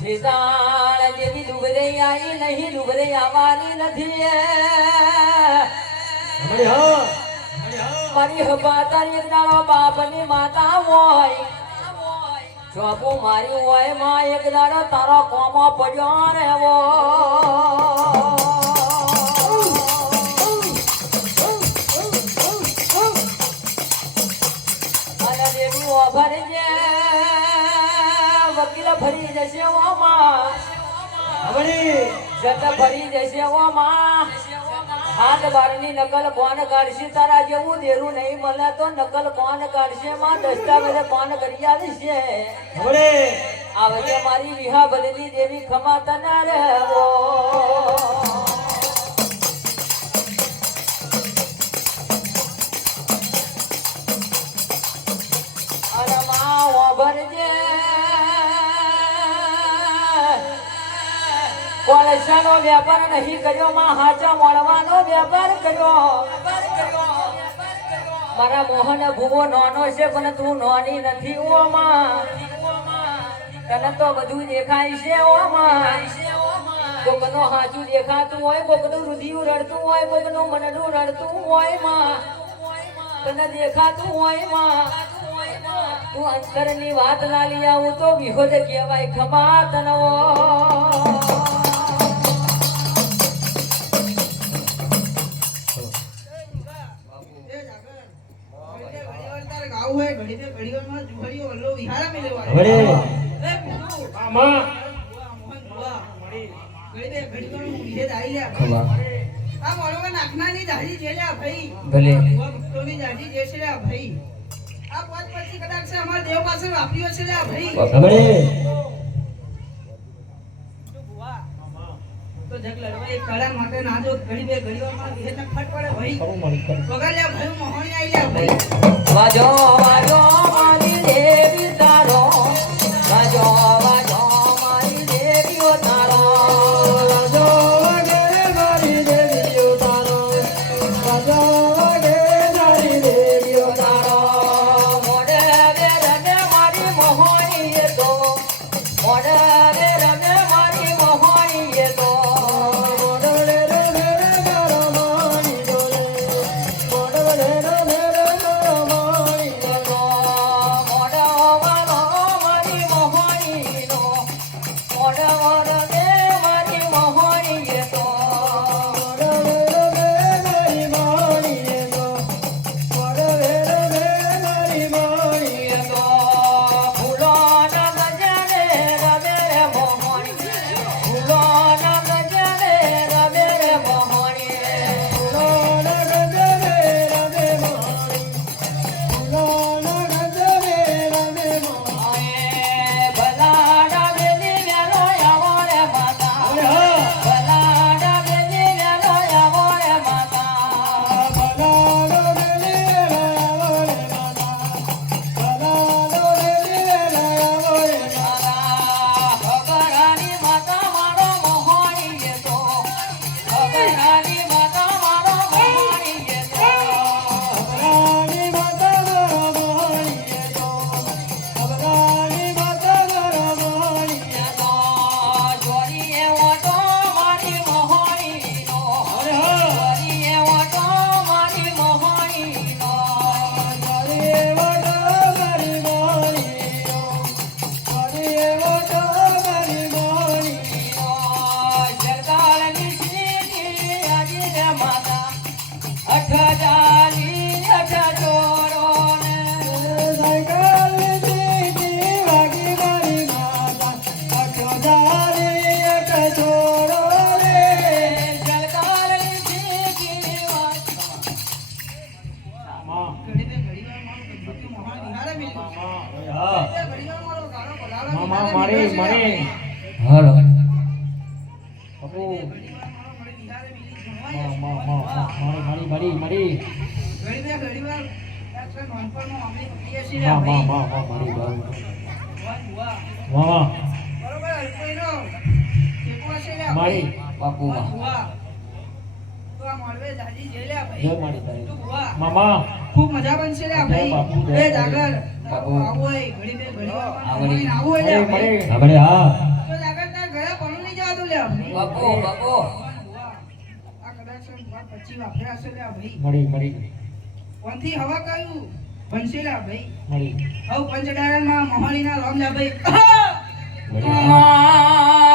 સીતાળ દેવી ડુગરે આવી નહીં ડુગરે આવવાની નથી મારી હબા તારી દાડો બાપની માતા હોય ચોપું મારી હોય માં એક દાડો તારો કોમો પડ્યો રેવો અને દેવી ઓભર જે વકીલ ફરી જશે ઓમાં જત ફરી જશે ઓમાં હાથ બારની નકલ કોણ કાઢશે તારા જેવું દેરું નહીં મળે તો નકલ કોણ કાઢશે માં દસ્તાવેજ કોણ કરી આવશે આવજે મારી વિહા બદલી દેવી ખમા તના રહેવો અરે માં ઓભરજે કોલેશાનો વ્યાપાર નહીં કર્યો માં હાચા મળવાનો વ્યાપાર કર્યો મારા મોહન ભૂવો નાનો છે પણ તું નાની નથી ઓમાં તને તો બધું દેખાય છે ઓમાં કોકનો હાચું દેખાતું હોય કોકનું રુધિયું રડતું હોય કોકનું મનનું રડતું હોય માં તને દેખાતું હોય માં તું અંતરની વાત લાલી આવું તો વિહોદ કહેવાય ખમા તનો વાજો વાજો મારી દેવી તારો વાજો વાજો મારી દેવીઓ તારો વાજો વાગે મારી દેવીઓ તારો વાજો વાગે મારી દેવીઓ તારો મોડે રે રમે મારી મોહણીએ તો મોડે રે રમે મારી મોહણીએ તો અઠ જાલી અઠ ચોરોને સાયકલ જીતી વાગી મારી માતા અઠ જારી અઠ છોડો રે જલકારની જીકી વાત માં મામા મારી મારી હાલો બાપુ મારી મારી મારી મારી મારી બાપુમાં જય મારી તારી મામા ખૂબ મજા બનશે લે ભાઈ બાપુ, જય એ જાગર બાપુ. આવો એ ઘડી બે ઘડી આવડી. આવો લે મારી ભાઈ મારી આપણે હા તો જાગર તાર ઘરે પણ નહીં જવાતું લે ભાઈ બાપુ બાપુ આ કદાચ વાત પછી વાપર્યા હશે લે ભાઈ મારી મારી કોનથી હવા કયું બનશે લે ભાઈ મારી હવે પંચડાયરમાં મહાલીના રામ લે ભાઈ આપણે મા